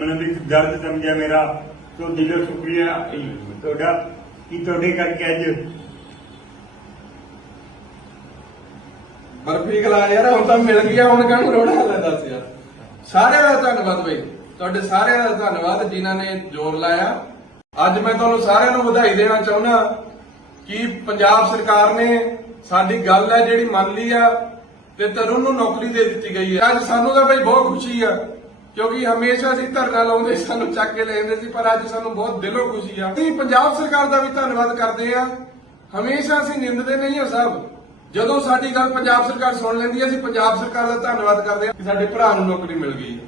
ਮੈਨੂੰ ਦਰਦ ਸਮਝਿਆ ਮੇਰਾ ਸੋ ਦਿਲੋਂ ਸ਼ੁਕਰੀਆ ਤੁਹਾਡਾ ਕਿ ਤੁਹਾਡੇ ਕਰਕੇ ਅੱਜ। ਬਰਫੀ ਖਲਾ ਯਾਰ, ਹੁਣ ਤਾਂ ਮਿਲ ਗਿਆ, ਹੁਣ ਕਾਹਨੂੰ ਰੋਣਾ ਲੈ ਦੱਸ ਯਾਰ। ਸਾਰਿਆਂ ਦਾ ਧੰਨਵਾਦ ਬਈ। ਤੁਹਾਡੇ ਸਾਰਿਆਂ ਦਾ ਧੰਨਵਾਦ ਜਿਨ੍ਹਾਂ ਨੇ ਜ਼ੋਰ ਲਾਇਆ। ਅੱਜ ਮੈਂ ਤੁਹਾਨੂੰ ਸਾਰਿਆਂ ਨੂੰ ਵਧਾਈ ਦੇਣਾ ਚਾਹੁੰਦਾ ਕਿ ਪੰਜਾਬ ਸਰਕਾਰ ਨੇ ਸਾਡੀ ਗੱਲ ਹੈ ਜਿਹੜੀ ਮੰਨ ਲਈ ਆ, ਤੇ ਤਰੁਣ ਨੂੰ ਨੌਕਰੀ ਦੇ ਦਿੱਤੀ ਗਈ ਹੈ। ਅੱਜ ਸਾਨੂੰ ਤਾਂ ਬਈ ਬਹੁਤ ਖੁਸ਼ੀ ਆ। ਕਿਉਂਕਿ ਹਮੇਸ਼ਾ ਅਸੀਂ ਧਰਨਾ ਲਾਉਂਦੇ ਸਾਨੂੰ ਚੱਕ ਕੇ ਲੈ ਜਾਂਦੇ ਸੀ, ਪਰ ਅੱਜ ਸਾਨੂੰ ਬਹੁਤ ਦਿਲੋਂ ਖੁਸ਼ੀ ਆ। ਅਸੀਂ ਪੰਜਾਬ ਸਰਕਾਰ ਦਾ ਵੀ ਧੰਨਵਾਦ ਕਰਦੇ ਆ। ਹਮੇਸ਼ਾ ਅਸੀਂ ਨਿੰਦਦੇ ਨਹੀਂ ਹਾਂ ਸਭ। ਜਦੋਂ ਸਾਡੀ ਗੱਲ ਪੰਜਾਬ ਸਰਕਾਰ ਸੁਣ ਲੈਂਦੀ ਹੈ ਅਸੀਂ ਪੰਜਾਬ ਸਰਕਾਰ ਦਾ ਧੰਨਵਾਦ ਕਰਦੇ ਹਾਂ ਕਿ ਸਾਡੇ ਭਰਾ ਨੂੰ ਨੌਕਰੀ ਮਿਲ ਗਈ।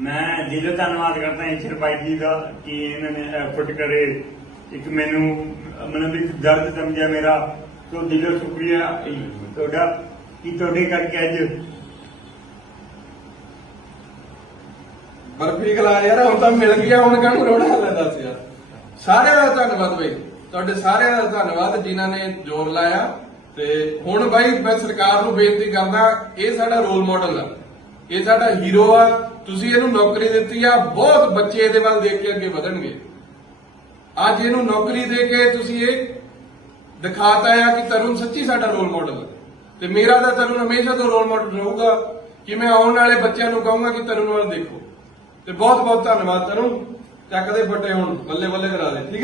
ਮੈਂ ਦਿਲੋਂ ਧੰਨਵਾਦ ਕਰਦਾ ਈਸ਼ਰ ਭਾਈ ਜੀ ਦਾ ਕਿ ਇਹਨਾਂ ਨੇ ਐਫਰਟ ਕਰੇ। ਇੱਕ ਮੈਨੂੰ ਮੈਨੂੰ ਵੀ ਦਰਦ ਸਮਝਿਆ ਮੇਰਾ। ਸੋ ਦਿਲੋਂ ਸ਼ੁਕਰੀਆ। ਤੁਹਾਡਾ, ਕਿ ਤੁਹਾਡੇ ਕਰਕੇ ਅੱਜ ਬਰਫੀ ਖਲਾ ਯਾਰ, ਹੁਣ ਤਾਂ ਮਿਲ ਗਿਆ, ਹੁਣ ਕਾਹਨੂੰ ਰੋਣਾ ਲੈ ਦੱਸ ਯਾਰ। ਸਾਰਿਆਂ ਦਾ ਧੰਨਵਾਦ ਬਈ। ਤੁਹਾਡੇ ਸਾਰਿਆਂ ਦਾ ਧੰਨਵਾਦ ਜਿਨ੍ਹਾਂ ਨੇ ਜ਼ੋਰ ਲਾਇਆ। ਤੇ ਹੁਣ ਬਾਈ, ਮੈਂ ਸਰਕਾਰ ਨੂੰ ਬੇਨਤੀ ਕਰਦਾ, ਇਹ ਸਾਡਾ ਰੋਲ ਮਾਡਲ ਆ। ਇਹ ਸਾਡਾ ਹੀਰੋ ਆ। ਤੁਸੀਂ ਇਹਨੂੰ ਨੌਕਰੀ ਦਿੱਤੀ ਆ। ਬਹੁਤ ਬੱਚੇ ਇਹਦੇ ਵੱਲ ਦੇਖ ਕੇ ਅੱਗੇ ਵਧਣਗੇ। ਅੱਜ ਇਹਨੂੰ ਨੌਕਰੀ ਦੇ ਕੇ ਤੁਸੀਂ ਇਹ ਦਿਖਾਤਾ ਆ ਕਿ ਤਰੁਣ ਸੱਚੀ ਸਾਡਾ ਰੋਲ ਮਾਡਲ ਹੈ ਤੇ ਮੇਰਾ ਤਾਂ ਤਰੁਣ ਹਮੇਸ਼ਾ ਤੋਂ ਰੋਲ ਮਾਡਲ ਰਹੂਗਾ। ਕਿ ਮੈਂ ਆਉਣ ਵਾਲੇ ਬੱਚਿਆਂ ਨੂੰ ਕਹੂੰਗਾ ਕਿ ਤਰੁਣ ਵੱਲ ਦੇਖੋ। ਤੇ ਬਹੁਤ ਬਹੁਤ ਧੰਨਵਾਦ ਤਰੁਣ ਚੱਕਦੇ ਫੱਟੇ ਹੁਣ ਬੱਲੇ ਬੱਲੇ ਕਰਾ ਦੇ ਠੀਕ ਹੈ?